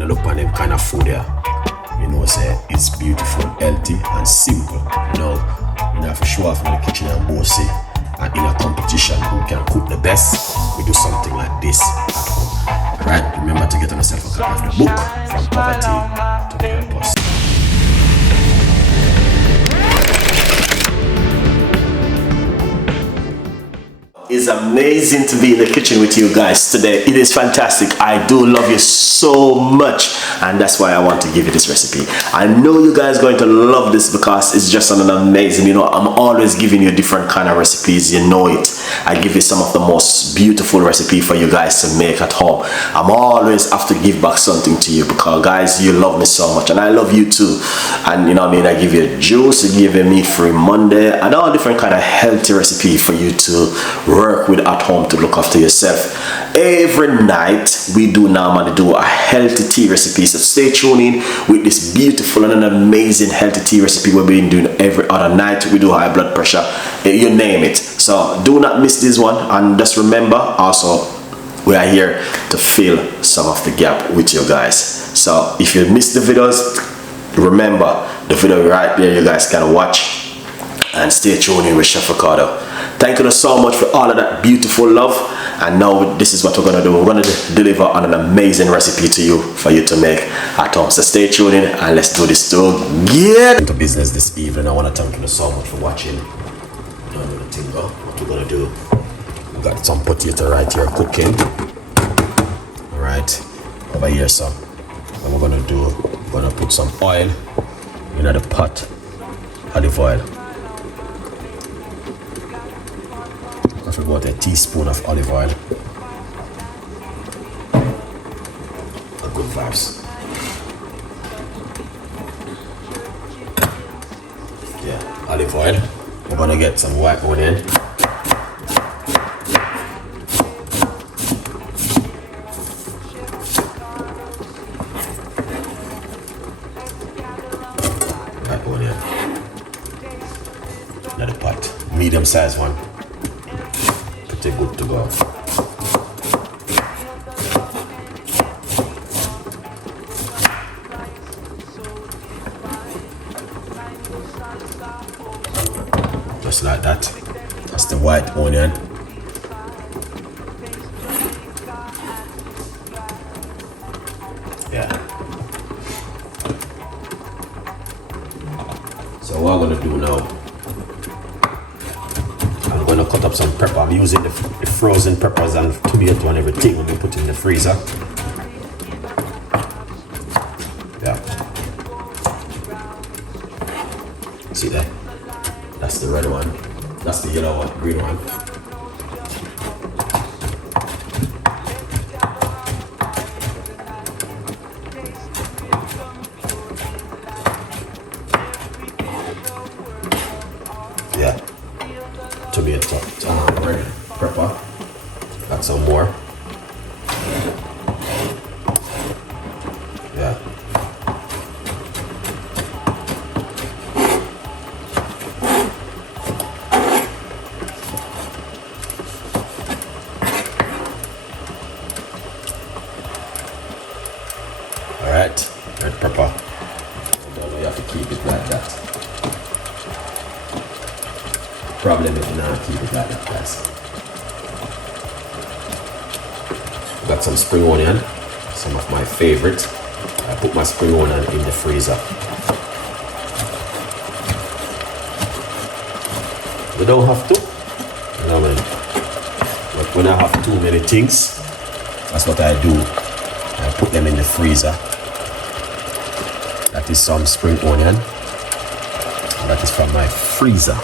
when I look on them kind of food there, you know, say it's beautiful, healthy, and simple. You know, you have to show off in the kitchen and bossy. And in a competition, who can cook the best, we do something like this at home. Alright, remember to get on yourself a copy of the book, From Poverty to Purpose. It's amazing to be in the kitchen with you guys today. It is fantastic. I do love you so much, and that's why I want to give you this recipe. I know you guys are going to love this because it's just an amazing, you know, I'm always giving you different kind of recipes, you know it. I give you some of the most beautiful recipe for you guys to make at home. I'm always have to give back something to you because guys, you love me so much and I love you too. And you know what I mean, I give you juice, I give you meat-free Monday, and all different kind of healthy recipe for you to work with at home to look after yourself. Every night we do normally do a healthy tea recipe, so stay tuned in with this beautiful and an amazing healthy tea recipe we've been doing every other night. We do high blood pressure, you name it. So do not miss this one, and just remember also we are here to fill some of the gap with you guys. So if you missed the videos, remember the video right there, you guys can watch, and stay tuned in with Chef Ricardo. Thank you so much for all of that beautiful love, and now this is what we're gonna do. We're gonna deliver on an amazing recipe to you for you to make at home. So stay tuned in and let's do this together. Into business this evening. I want to thank you so much for watching. What we're gonna do, we got some potato right here cooking. All right, over here, so what we're gonna do, we're gonna put some oil in the pot, olive oil. About a teaspoon of olive oil. Good vibes. Yeah, olive oil. We're gonna get some white onion. White onion. Another pot. Medium size one. Pretty good to go. Just like that. That's the white onion. Yeah. So what I'm gonna do now, I'm gonna cut up some pepper. I'm using the frozen peppers and tomato and everything when we put in the freezer. Yeah. See that? That's the red one. That's the yellow one, green one. Yeah. Tomato, red pepper. Got some more. Yeah. All right, red pepper. You have to keep it like that. Problem if you not keep it like that, guys. Got some spring onion, some of my favorite. I put my spring onion in the freezer. We don't have to, you know what I mean? But when I have too many things, that's what I do. I put them in the freezer. That is some spring onion. And that is from my freezer.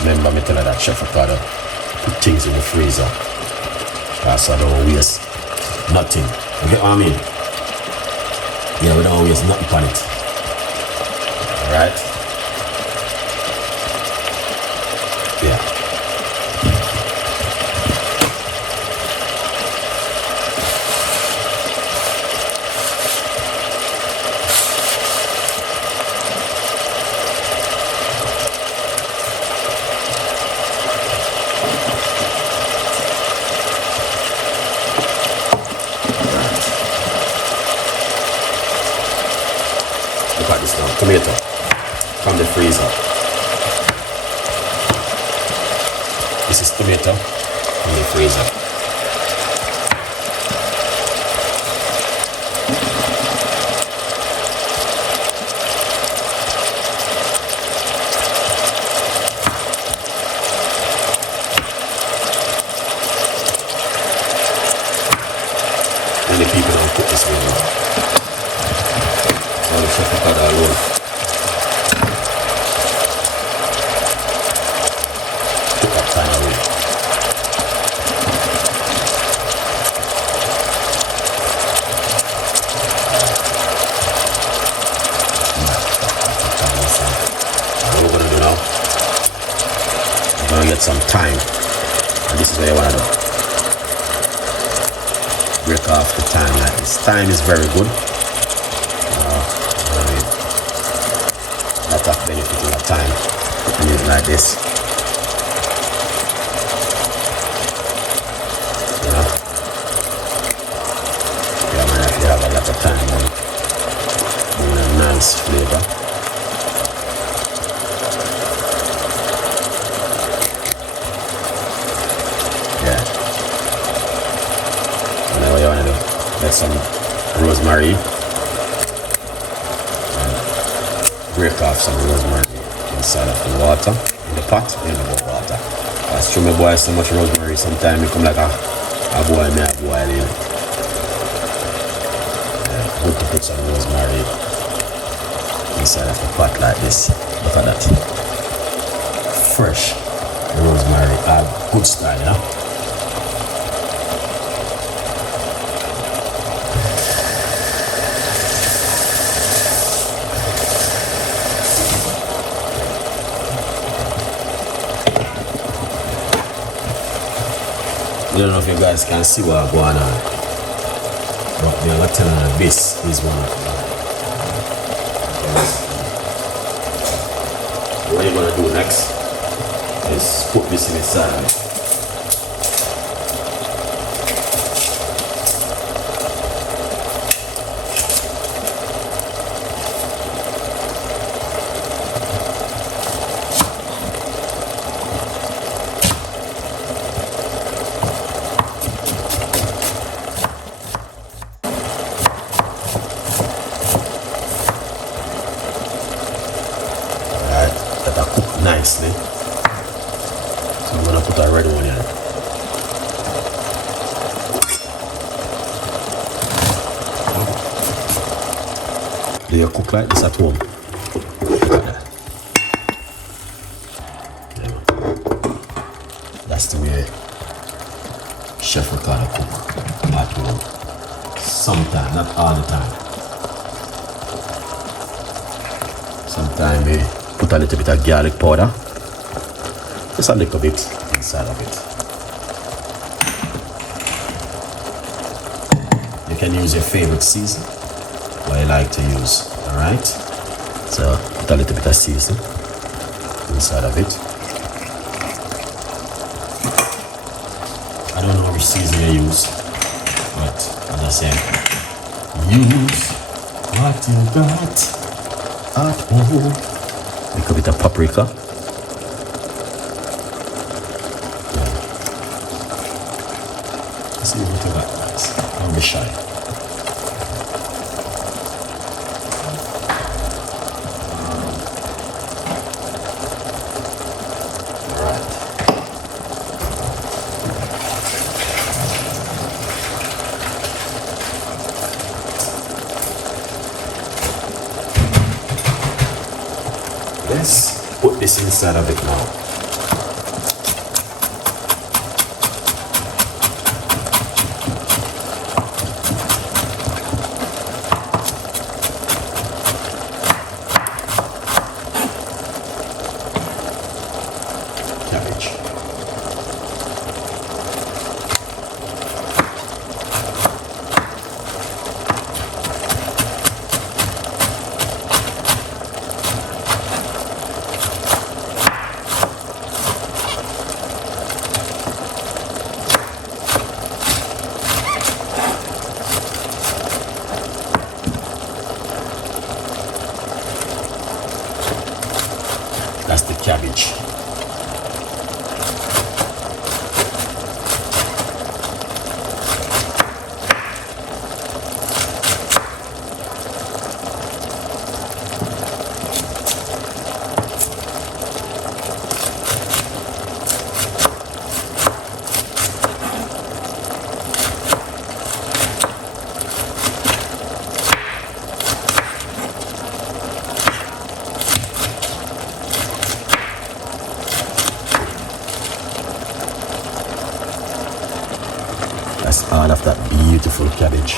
Remember me telling that Chef Ricardo, put things in the freezer. So I don't waste nothing. You get what I mean? Yeah, we don't waste nothing on it. Alright? Yeah. tomato from the freezer. This is tomato from the freezer. Many people don't cook this way. So the Chef Ricardo alone. Took up time away. What we're gonna do now? We're gonna get some thyme, and this is what you wanna do. Break off the thyme like this. Thyme is very good. Lot of benefit in the thyme. Cooking it like this. You know? Yeah, man, if you have a lot of thyme, then you a nice flavor. Yeah. Now what you want to do? Get some rosemary. Break off some rosemary inside of the water, in the pot, in the water. I stream my boil so much rosemary, sometimes it come like a boil in. Yeah, good to put some rosemary inside of the pot like this. Look at that. Fresh rosemary, good style, yeah? I don't know if you guys can see what's going on, but the other thing this is one of them. What you're going to do next is put this inside. Nicely. So I'm gonna put a red one in. Do you cook like this at home? That's the way Chef Ricardo cook at home. Sometimes, not all the time. Sometimes we put a little bit of garlic powder, just a little bit inside of it. You can use your favorite season, what you like to use, alright? So put a little bit of season inside of it. I don't know which season you use, but as I said, use what you got at home. Little bit of paprika. Let's see what you got, guys. Don't be shy. Alright. Let's put this inside of it now. Cabbage. that's the cabbage. That's all of that beautiful cabbage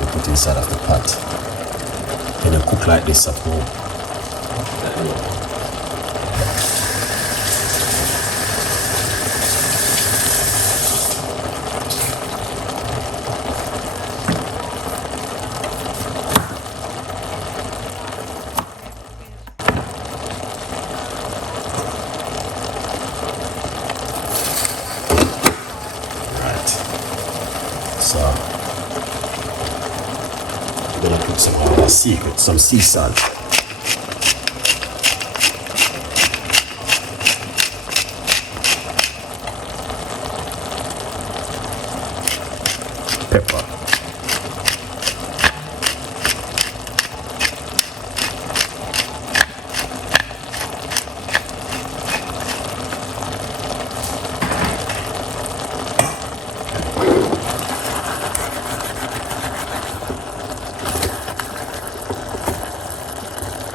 we put inside of the pot. Can you cook like this at home? So I'm gonna put some of our secret, some sea salt. Pepper.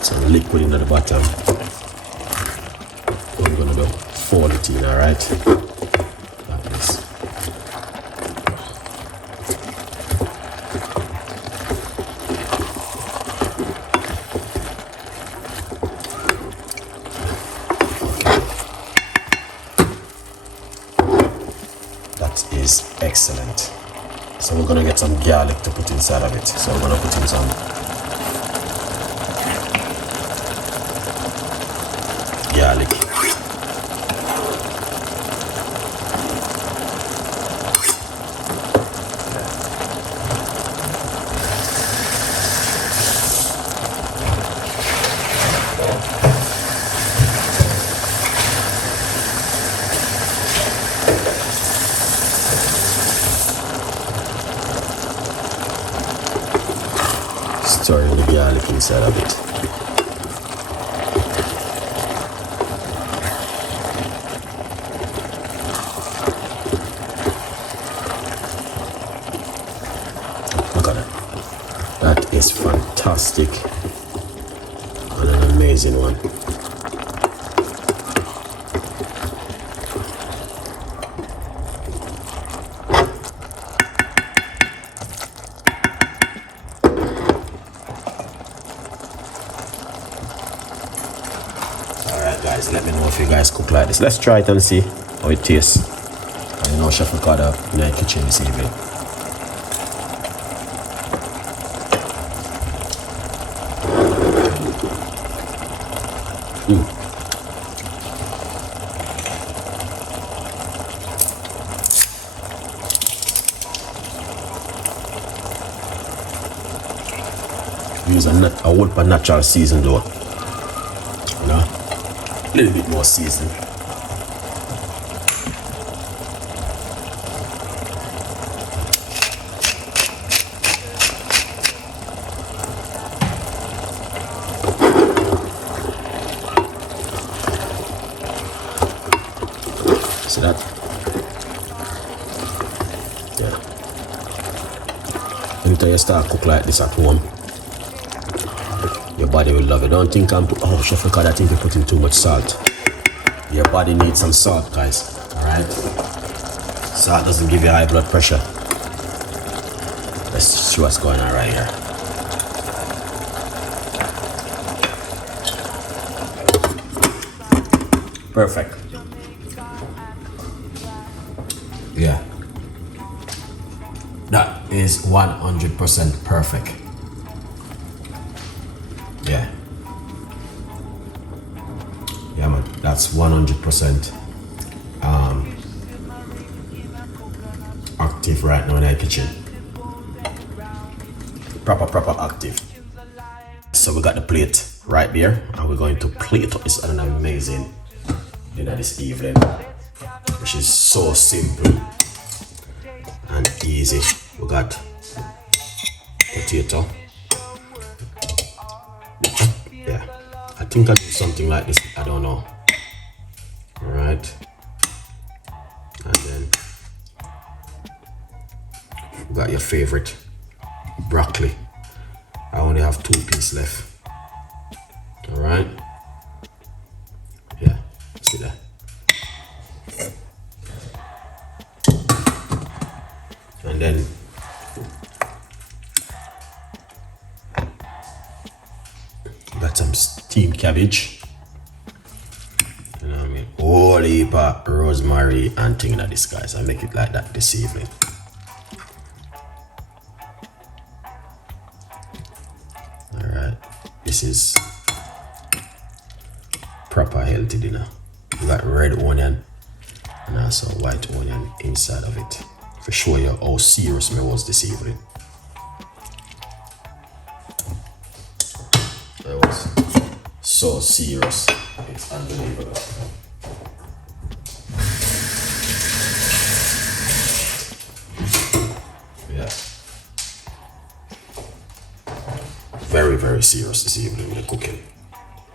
Some liquid in the bottom. We're gonna do fold it in, alright? Like this. That is excellent. So we're gonna get some garlic to put inside of it. So we're gonna put in some garlic. Stirring the garlic inside of it. Look at that. That is fantastic and an amazing one. Alright guys, let me know if you guys cook like this. Let's try it and see how it tastes. I know Chef Ricardo in the kitchen this evening. Use a whole pan natural season though. You know? A little bit more season. See that? Yeah. Anytime you start cook like this at home, your body will love it. Don't think oh, Chef Ricardo, I think you're putting too much salt. Your body needs some salt, guys. Alright? Salt doesn't give you high blood pressure. Let's see what's going on right here. Perfect. Yeah. That is 100% perfect. Yeah. Yeah, man. That's 100% active right now in the kitchen. Proper active. So we got the plate right there, and we're going to plate up this on an amazing dinner this evening, which is so simple and easy. We got potato. Yeah, I think I do something like this. I don't know. All right, and then we got your favorite broccoli. I only have 2 pieces left. All right. Yeah, see that. And then got some steamed cabbage. You know what I mean? Whole heap of rosemary and thing like this, guys. I make it like that this evening. All right. This is proper healthy dinner. We got red onion and also white onion inside of it. To show you how serious I was this evening. I was so serious. It's unbelievable. Yeah. Very, very serious this evening with the cooking.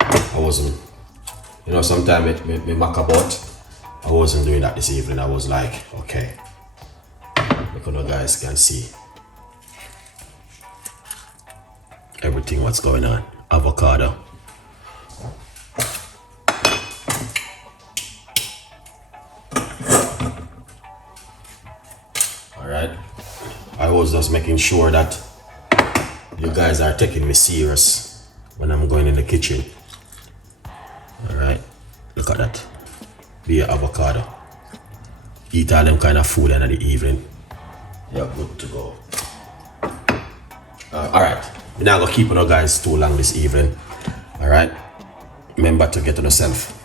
I wasn't, you know, sometimes me muck about. I wasn't doing that this evening. I was like, okay. You know, guys can see everything what's going on. Avocado, all right. I was just making sure that you guys are taking me serious when I'm going in the kitchen. All right, look at that. Be an avocado. Eat all them kind of food in the evening. You're good to go. All right, we're not gonna keep on guys too long this evening. All right, remember to get on yourself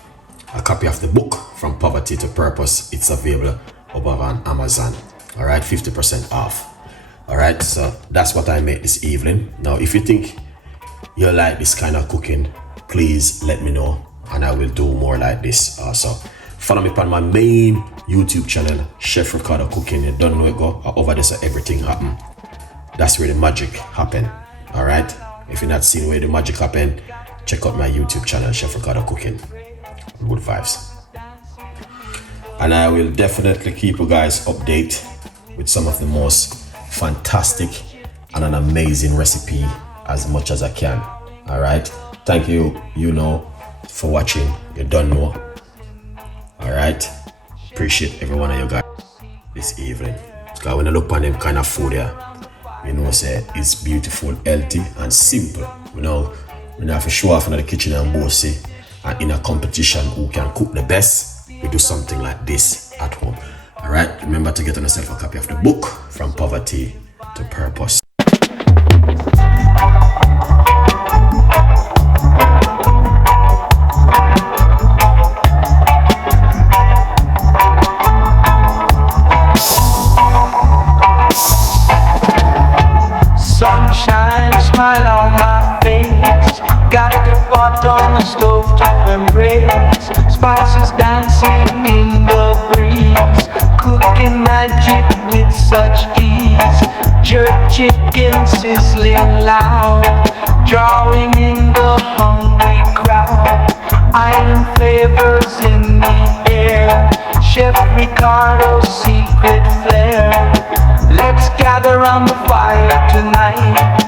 a copy of the book From Poverty to Purpose. It's available over on Amazon. All right, 50% off. All right, so that's what I made this evening. Now, if you think you like this kind of cooking, please let me know, and I will do more like this also. Follow me on my main YouTube channel, Chef Ricardo Cooking. You don't know it go over there, so everything happen. That's where the magic happen. All right. If you're not seeing where the magic happen, check out my YouTube channel, Chef Ricardo Cooking. Good vibes. And I will definitely keep you guys update with some of the most fantastic and an amazing recipe as much as I can. All right. Thank you, for watching. You don't know. All right, appreciate every one of you guys this evening. Because when I look on them kind of food here, say it's beautiful, healthy, and simple. We have to show off in the kitchen and bossy, and in a competition who can cook the best. We do something like this at home. All right, remember to get on yourself a copy of the book From Poverty to Purpose. Sunshine, smile on my face. Got the pot on the stove to embrace. Spices dancing in the breeze. Cooking magic with such ease. Jerk chicken sizzling loud. Drawing in the hungry crowd. Iron flavors in the air. Chef Ricardo's secret flair. Let's gather around the fire tonight.